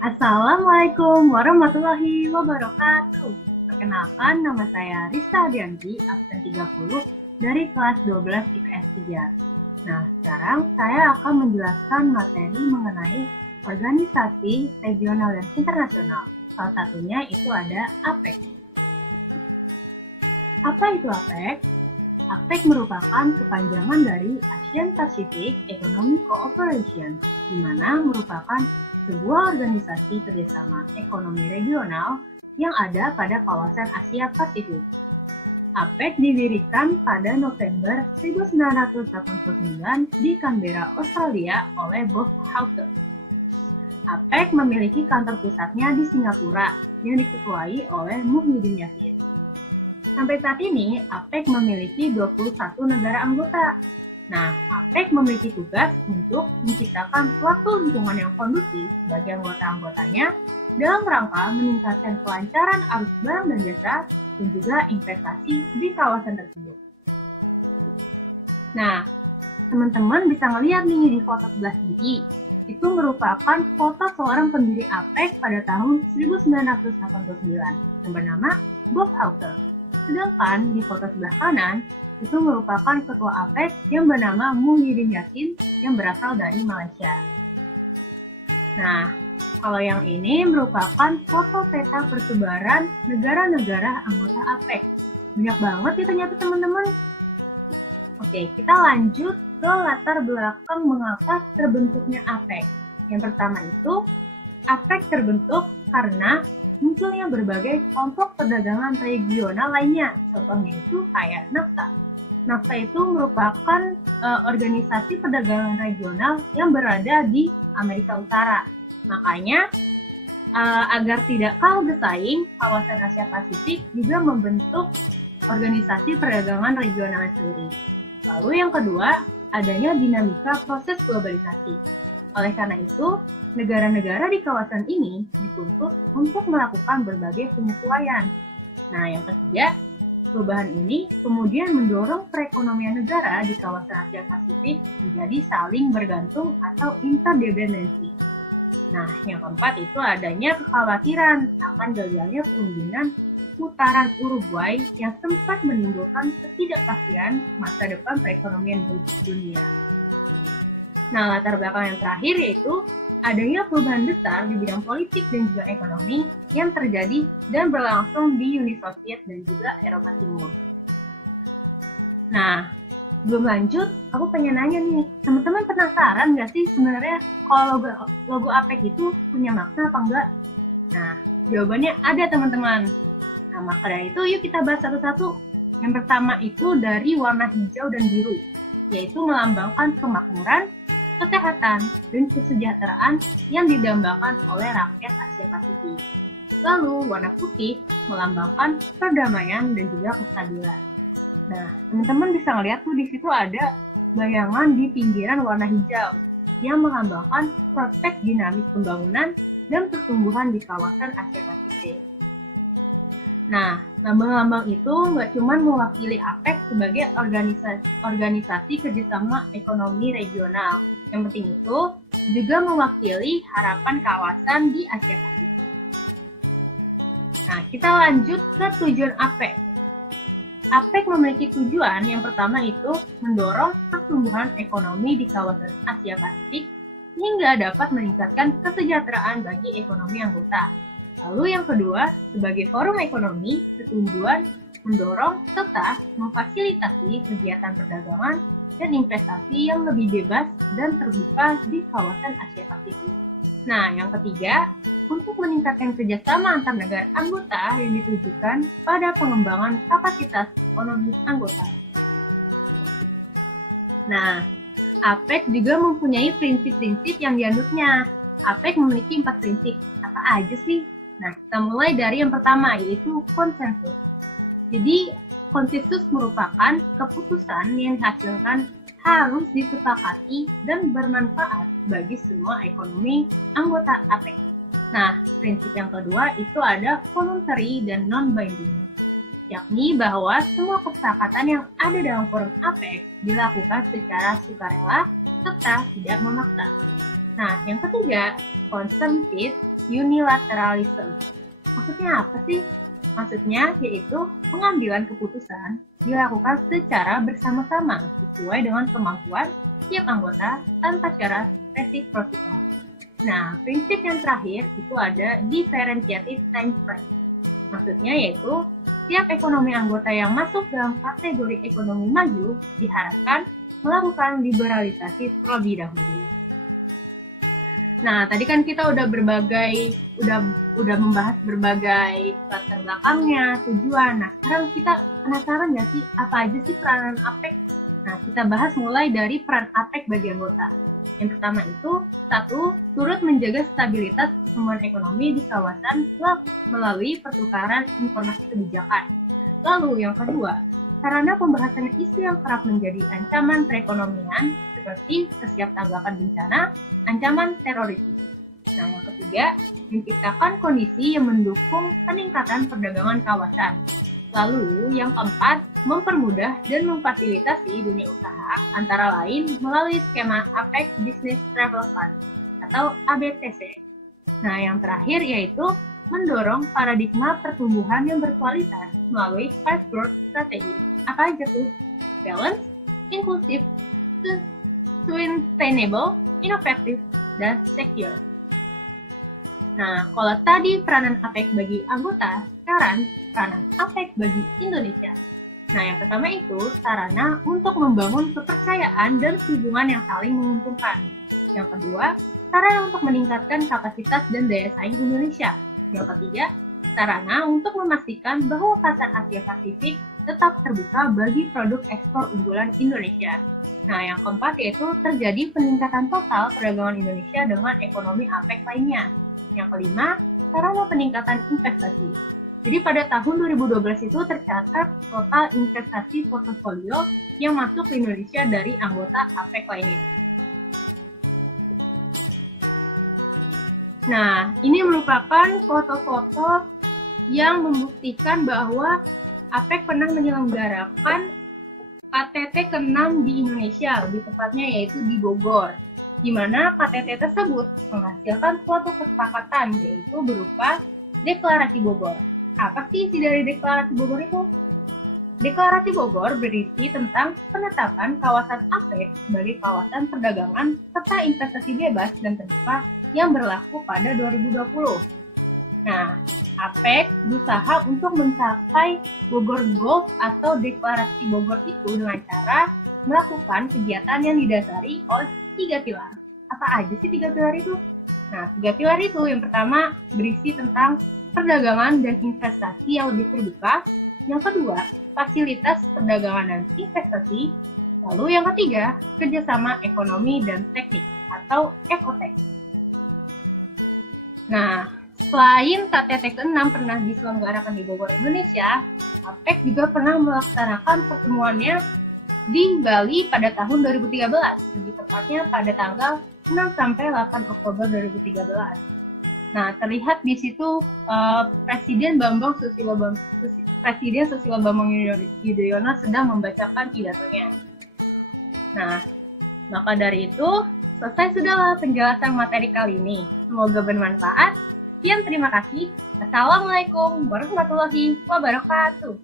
Assalamualaikum warahmatullahi wabarakatuh. Perkenalkan, nama saya Rista Adianti, absen 30 dari kelas 12 IPS 3. Nah, sekarang saya akan menjelaskan materi mengenai organisasi regional dan internasional. Salah satunya itu ada APEC. Apa itu APEC? APEC merupakan kepanjangan dari Asian Pacific Economic Cooperation, di mana merupakan sebuah organisasi kerjasama ekonomi regional yang ada pada kawasan Asia Pasifik. APEC didirikan pada November 1989 di Canberra, Australia oleh Bob Hawke. APEC memiliki kantor pusatnya di Singapura yang diketuai oleh Muhyiddin Yassin. Sampai saat ini, APEC memiliki 21 negara anggota. Nah, APEC memiliki tugas untuk menciptakan suatu lingkungan yang kondusif bagi anggota-anggotanya dalam rangka meningkatkan kelancaran arus barang dan jasa dan juga investasi di kawasan tersebut. Nah, teman-teman bisa ngelihat nih di foto sebelah kiri, itu merupakan foto seorang pendiri APEC pada tahun 1989 yang bernama Bob Hawke. Sedangkan di foto sebelah kanan, itu merupakan ketua APEC yang bernama Muhyiddin Yassin yang berasal dari Malaysia. Nah, kalau yang ini merupakan foto peta persebaran negara-negara anggota APEC. Banyak banget ya ternyata teman-teman. Oke, kita lanjut ke latar belakang mengapa terbentuknya APEC. Yang pertama itu, APEC terbentuk karena munculnya berbagai kelompok perdagangan regional lainnya. Contohnya itu kayak NAFTA. NAFTA itu merupakan organisasi perdagangan regional yang berada di Amerika Utara. Makanya, agar tidak kalah bersaing, kawasan Asia Pasifik juga membentuk organisasi perdagangan regional sendiri. Lalu yang kedua, adanya dinamika proses globalisasi. Oleh karena itu, negara-negara di kawasan ini dituntut untuk melakukan berbagai penyesuaian. Nah, yang ketiga, perubahan ini kemudian mendorong perekonomian negara di kawasan Asia Pasifik menjadi saling bergantung atau interdependensi. Nah, yang keempat itu adanya kekhawatiran akan gagalnya perundingan putaran Uruguay yang sempat menimbulkan ketidakpastian masa depan perekonomian dunia. Nah, latar belakang yang terakhir yaitu adanya perubahan besar di bidang politik dan juga ekonomi yang terjadi dan berlangsung di Uni Soviet dan juga Eropa Timur. Nah, belum lanjut, aku pengen nanya nih, teman-teman penasaran nggak sih sebenarnya kalau logo APEC itu punya makna apa enggak? Nah, jawabannya ada teman-teman. Nah, maka dari itu yuk kita bahas satu-satu. Yang pertama itu dari warna hijau dan biru, yaitu melambangkan kemakmuran, kesehatan, dan kesejahteraan yang didambakan oleh rakyat Asia Pasifik. Lalu, warna putih melambangkan perdamaian dan juga kestabilan. Nah, teman-teman bisa ngeliat tuh di situ ada bayangan di pinggiran warna hijau yang melambangkan prospek dinamis pembangunan dan pertumbuhan di kawasan Asia Pasifik. Nah, lambang-lambang itu nggak cuma mewakili APEC sebagai organisasi kerjasama ekonomi regional. Yang penting itu juga mewakili harapan kawasan di Asia Pasifik. Nah, kita lanjut ke tujuan APEC. APEC memiliki tujuan yang pertama itu mendorong pertumbuhan ekonomi di kawasan Asia Pasifik hingga dapat meningkatkan kesejahteraan bagi ekonomi anggota. Lalu yang kedua, sebagai forum ekonomi, bertujuan mendorong serta memfasilitasi kegiatan perdagangan dan investasi yang lebih bebas dan terbuka di kawasan Asia Pasifik. Nah, yang ketiga, untuk meningkatkan kerjasama antar negara anggota yang ditujukan pada pengembangan kapasitas ekonomi anggota. Nah, APEC juga mempunyai prinsip-prinsip yang dianutnya. APEC memiliki 4 prinsip. Apa aja sih? Nah, kita mulai dari yang pertama, yaitu konsensus. Jadi, konsensus merupakan keputusan yang dihasilkan harus disepakati dan bermanfaat bagi semua ekonomi anggota APEC. Nah, prinsip yang kedua itu ada voluntary dan non-binding, yakni bahwa semua kesepakatan yang ada dalam forum APEC dilakukan secara sukarela serta tidak memaksa. Nah, yang ketiga, consumptive unilateralism. Maksudnya apa sih? Maksudnya yaitu pengambilan keputusan dilakukan secara bersama-sama sesuai dengan kemampuan tiap anggota tanpa syarat resiprositas. Nah, prinsip yang terakhir itu ada differentiated time frame. Maksudnya yaitu tiap ekonomi anggota yang masuk dalam kategori ekonomi maju diharapkan melakukan liberalisasi terlebih dahulu. Nah, tadi kan kita udah membahas berbagai latar belakangnya, tujuan. Nah, sekarang kita penasaran nggak sih apa aja sih peranan APEC? Nah, kita bahas mulai dari peran APEC bagi anggota. Yang pertama itu, satu, turut menjaga stabilitas pertumbuhan ekonomi di kawasan melalui pertukaran informasi kebijakan. Lalu yang kedua, sarana pembahasan isu yang kerap menjadi ancaman perekonomian seperti kesiaptanggapan bencana, ancaman terorisme. Nah, yang ketiga, menciptakan kondisi yang mendukung peningkatan perdagangan kawasan. Lalu, yang keempat, mempermudah dan memfasilitasi dunia usaha, antara lain melalui skema APEC Business Travel Fund atau ABTC. Nah, yang terakhir yaitu mendorong paradigma pertumbuhan yang berkualitas melalui 5 growth strategy. Apa aja tuh? Balance, inclusive, sustainable, innovative, dan secure. Nah, kalau tadi peranan APEC bagi anggota, sekarang peranan APEC bagi Indonesia. Nah, yang pertama itu sarana untuk membangun kepercayaan dan hubungan yang saling menguntungkan. Yang kedua, sarana untuk meningkatkan kapasitas dan daya saing Indonesia. Yang ketiga, sarana untuk memastikan bahwa pasar Asia Pasifik tetap terbuka bagi produk ekspor unggulan Indonesia. Nah, yang keempat yaitu terjadi peningkatan total perdagangan Indonesia dengan ekonomi APEC lainnya. Yang kelima, sarana peningkatan investasi. Jadi pada tahun 2012 itu tercatat total investasi portofolio yang masuk ke Indonesia dari anggota APEC lainnya. Nah, ini merupakan foto-foto yang membuktikan bahwa APEC pernah menyelenggarakan KTT ke-6 di Indonesia, lebih tepatnya yaitu di Bogor, di mana KTT tersebut menghasilkan suatu kesepakatan yaitu berupa Deklarasi Bogor. Apa sih isi dari Deklarasi Bogor itu? Deklarasi Bogor berisi tentang penetapan kawasan APEC sebagai kawasan perdagangan serta investasi bebas dan terbuka yang berlaku pada 2020. Nah, APEC berusaha untuk mencapai Bogor Goals atau Deklarasi Bogor itu dengan cara melakukan kegiatan yang didasari oleh 3 pilar. Apa aja sih 3 pilar itu? Nah, 3 pilar itu yang pertama berisi tentang perdagangan dan investasi yang lebih terbuka. Yang kedua, fasilitas perdagangan dan investasi. Lalu yang ketiga, kerjasama ekonomi dan teknik atau ekotek. Nah, selain KTT ke-6 pernah diselenggarakan di Bogor, Indonesia, APEC juga pernah melaksanakan pertemuannya di Bali pada tahun 2013, lebih tepatnya pada tanggal 6 sampai 8 Oktober 2013. Nah, terlihat di situ Presiden Susilo Bambang Yudhoyono sedang membacakan pidatonya. Nah, maka dari itu selesai sudahlah penjelasan materi kali ini. Semoga bermanfaat. Sekian, terima kasih. Assalamualaikum warahmatullahi wabarakatuh.